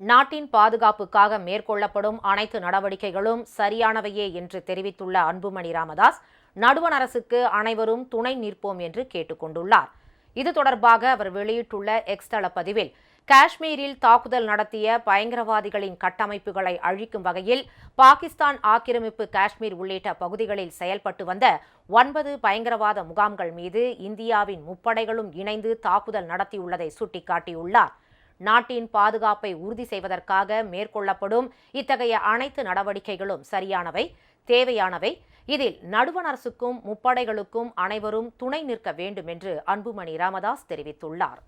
நாட்டின் பாதுகாப்புக்காக மேற்கொள்ளப்படும் அனைத்து நடவடிக்கைகளும் சரியானவையே என்று தெரிவித்துள்ள அன்புமணி ராமதாஸ் நடுவண் அரசுக்கு அனைவரும் துணை நிற்போம் என்று கேட்டுக்கொண்டுள்ளார். இது தொடர்பாக அவர் வெளியிட்டுள்ள எக்ஸ் தள பதிவில் காஷ்மீரில் தாக்குதல் நடத்திய பயங்கரவாதிகளின் கட்டமைப்புகளை அழிக்கும் வகையில் பாகிஸ்தான் ஆக்கிரமிப்பு காஷ்மீர் உள்ளிட்ட பகுதிகளில் செயல்பட்டு வந்த ஒன்பது பயங்கரவாத முகாம்கள் மீது இந்தியாவின் முப்படைகளும் இணைந்து தாக்குதல் நடத்தியுள்ளதை சுட்டிக்காட்டியுள்ளார். நாட்டின் பாதுகாப்பை உறுதி செய்வதற்காக மேற்கொள்ளப்படும் இத்தகைய அனைத்து நடவடிக்கைகளும் சரியானவை தேவையானவை. இதில் நடுவண் அரசுக்கும் முப்படைகளுக்கும் அனைவரும் துணை நிற்க வேண்டும் என்று அன்புமணி ராமதாஸ் தெரிவித்துள்ளார்.